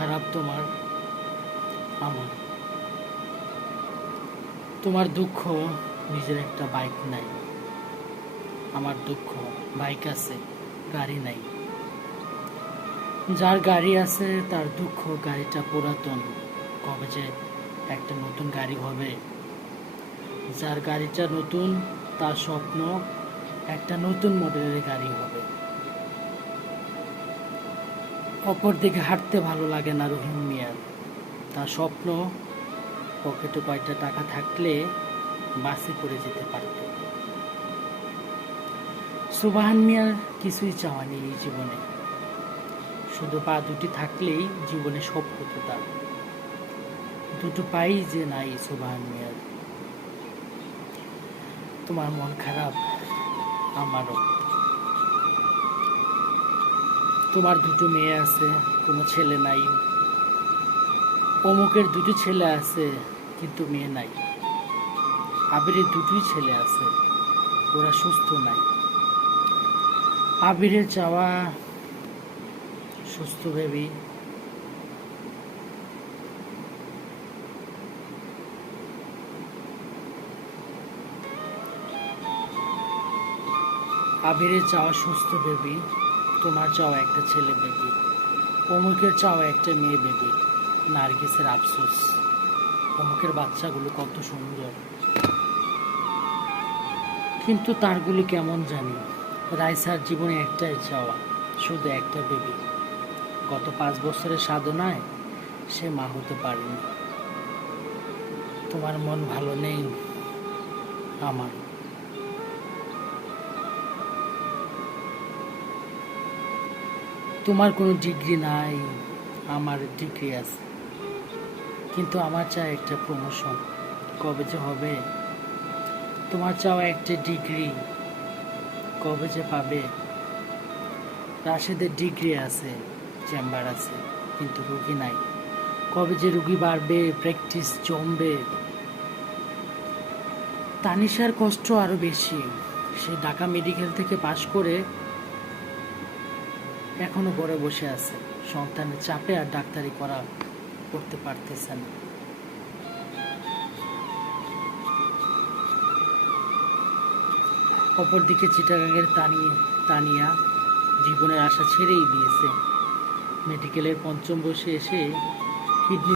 খারাপ তোমার, আমার। তোমার দুঃখ নিজের একটা বাইক নাই, আমার দুঃখ বাইক আছে, গাড়ি নাই। যার গাড়ি আছে তার দুঃখ গাড়িটা পুরাতন, কবে যে একটা নতুন গাড়ি হবে। যার গাড়িটা নতুন তার স্বপ্ন একটা নতুন মডেলের গাড়ি হবে। অপর দিকে হাঁটতে ভালো লাগে না রহিম মিয়ার, তার স্বপ্ন পকেটে কয়টা টাকা থাকলে বাসে করে যেতে পারত। সুবহান মিয়ার কিছুই চাওয়া নেই এই জীবনে, শুধু পা দুটি থাকলেই জীবনে সব হতো তার। দুটো পাই যে নাই সুবহান মিয়ার। তোমার মন খারাপ, আমারও। তোমার দুটো মেয়ে আছে, কোনো ছেলে নাই। অমুকের দুটি ছেলে আছে কিন্তু মেয়ে নাই। আবিরের দুটোই ছেলে আছে, ওরা সুস্থ নাই। আবিরের চাওয়া সুস্থ ভেবেই। আবিরের চাওয়া সুস্থ বেবি, তোমার চাওয়া একটা ছেলে বেবি। অমুকের চাওয়া একটা মেয়ে বেবি। নার্গিসের আফসোস, অমুকের বাচ্চাগুলো কত সুন্দর, কিন্তু তারগুলো কেমন জানি। রাইসার জীবনে একটাই চাওয়া, শুধু একটা বেবি। গত 5 বছরের সাধনায় সে মা হতে পারেনি। তোমার মন ভালো নেই, আমার। তোমার কোনো ডিগ্রি নাই, আমার ডিগ্রি আছে, কিন্তু আমার চাই একটা প্রমোশন, কবে যে হবে। তোমার চাওয়া একটা ডিগ্রি, কবে যে পাবে। রাশেদের ডিগ্রি আছে, চেম্বার আছে, কিন্তু রুগী নাই, কবে যে রুগী বাড়বে, প্র্যাকটিস জমবে। তানিশার কষ্ট আরো বেশি, সে ঢাকা মেডিকেল থেকে পাশ করে এখনো ঘরে বসে আছে, সন্তানের চাপে আর ডাক্তারি করতে পারতেছে না। অপরদিকে চিটাগাংয়ের তানিয়া জীবনের আশা ছেড়েই দিয়েছে। মেডিকেলের 5ম বর্ষে এসে কিডনি